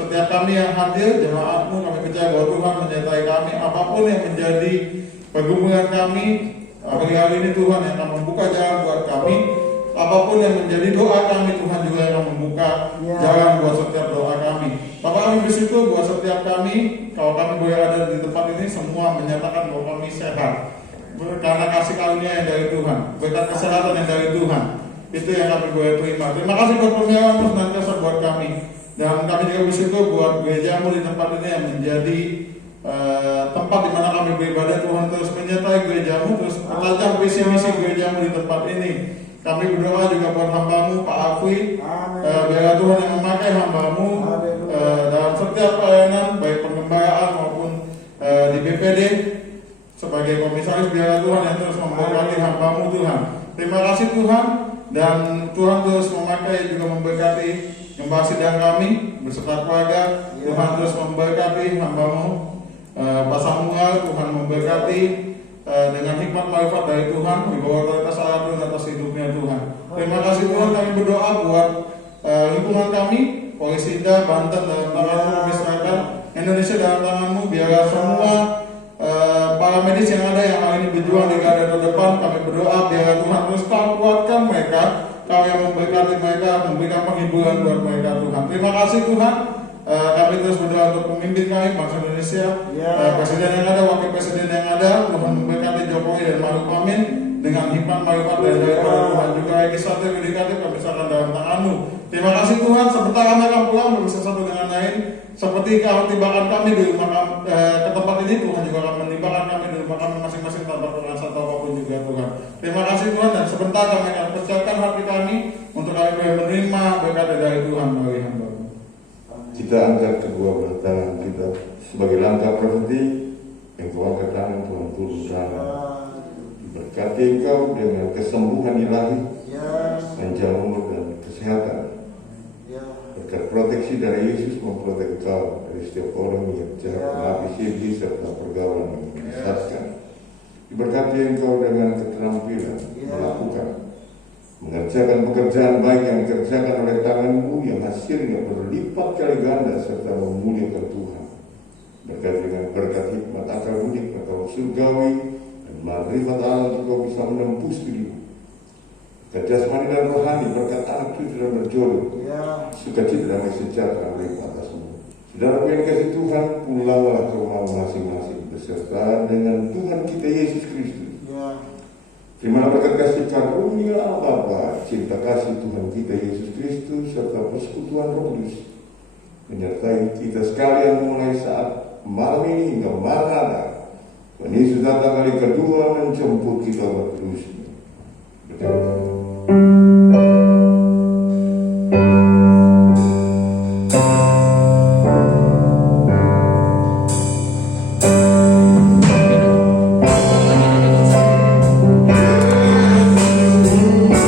Setiap kami yang hadir, jemaatmu, kami percaya bahwa Tuhan menyertai kami. Apapun yang menjadi pergumulan kami hari-hari ini, Tuhan yang akan membuka jalan buat kami. Apapun yang menjadi doa kami, Tuhan juga yang akan membuka jalan buat setiap doa kami. Bapak, kami bersyukur buat setiap kami, kalau kami boleh ada di tempat ini, semua menyatakan bahwa kami sehat karena kasih karunia yang dari Tuhan, berkat kesehatan yang dari Tuhan. Itu yang kami boleh terima. Terima kasih buat pemeliharaan senantiasa buat kami. Dan kami juga bersyukur buat gerejamu di tempat ini yang menjadi tempat di mana kami beribadah. Tuhan terus menyertai gerejamu, terus tajam visi misi gerejamu di tempat ini. Kami berdoa juga buat hamba-Mu Pak Afwi, biarlah Tuhan yang memakai hamba-Mu dalam setiap pelayanan, baik pengembaraan maupun di BPD sebagai komisaris. Biarlah Tuhan yang terus memberkati hamba-Mu, Tuhan. Terima kasih Tuhan, dan Tuhan terus memakai juga memberkati gembala sidang kami beserta keluarga. Tuhan terus memberkati hamba-Mu Pak Samuel, Tuhan memberkati dengan hikmat marifat dari Tuhan, di bawah otoritas Allah Tuhan atas hidupnya Tuhan. Terima kasih Tuhan, kami berdoa buat lingkungan kami, Polisi Indah, Banten dalam tangan-Mu, kami serahkan Indonesia dalam tangan-Mu. Biarlah semua para medis yang ada yang hari ini berjuang di garda terdepan, kami berdoa biarlah Tuhan terus kuatkan mereka, Kau yang memberkati mereka, memberikan penghiburan buat mereka Tuhan. Terima kasih Tuhan. Kami terus berdoa untuk pemimpin kami, bangsa Indonesia, presiden yang ada, wakil presiden yang ada. Tuhan memberkati Jokowi dan Maruf Amin dengan hikmat marifat dari Tuhan. Juga legislatif yudikatif kami serahkan dalam tangan-Mu. Terima kasih Tuhan. Sebentar kami akan pulang bersama satu dengan lain. Seperti kalau tibakan kami di rumah kami, ke tempat ini, Tuhan juga akan menibakan kami di rumah kami masing-masing tanpa perasaan atau apapun juga Tuhan. Terima kasih Tuhan, dan sebentar kami akan persiapkan hati kami untuk kami boleh menerima berkat dari Tuhan melalui hamba. Kita angkat kedua belah tangan kita sebagai langkah profeti. Engkau angkat tangan, Tuhan turun tangan. Berkati Engkau dengan kesembuhan ilahi, panjang umur dan kesehatan. Berkat proteksi dari Yesus memprotek Engkau dari setiap orang yang jahat, menghabis iblis serta pergaulan yang menyesatkan. Diberkati Engkau dengan keterampilan melakukan, mengerjakan pekerjaan baik yang dikerjakan oleh tangan-Mu, yang hasilnya berlipat kali ganda serta memuliakan Tuhan. Berkat dengan berkat hikmat akal budi, pengetahuan surgawi dan marifat Allah, untuk Kau bisa menembus dirimu. Berkat jasmani dan rohani, berkat anak cucu dan berjodoh, sukacita damai sejahtera melimpah atasmu. Saudara yang kasih Tuhan, pulanglah ke rumah masing-masing beserta dengan Tuhan kita Yesus Kristus. Terimalah berkat kasih karunia Allah Bapa, cinta kasih Tuhan kita Yesus Kristus, serta persekutuan Roh Kudus menyertai kita sekalian mulai saat malam ini hingga maranatha. Tuhan Yesus datang kali kedua menjemput kita berterus. Berkata,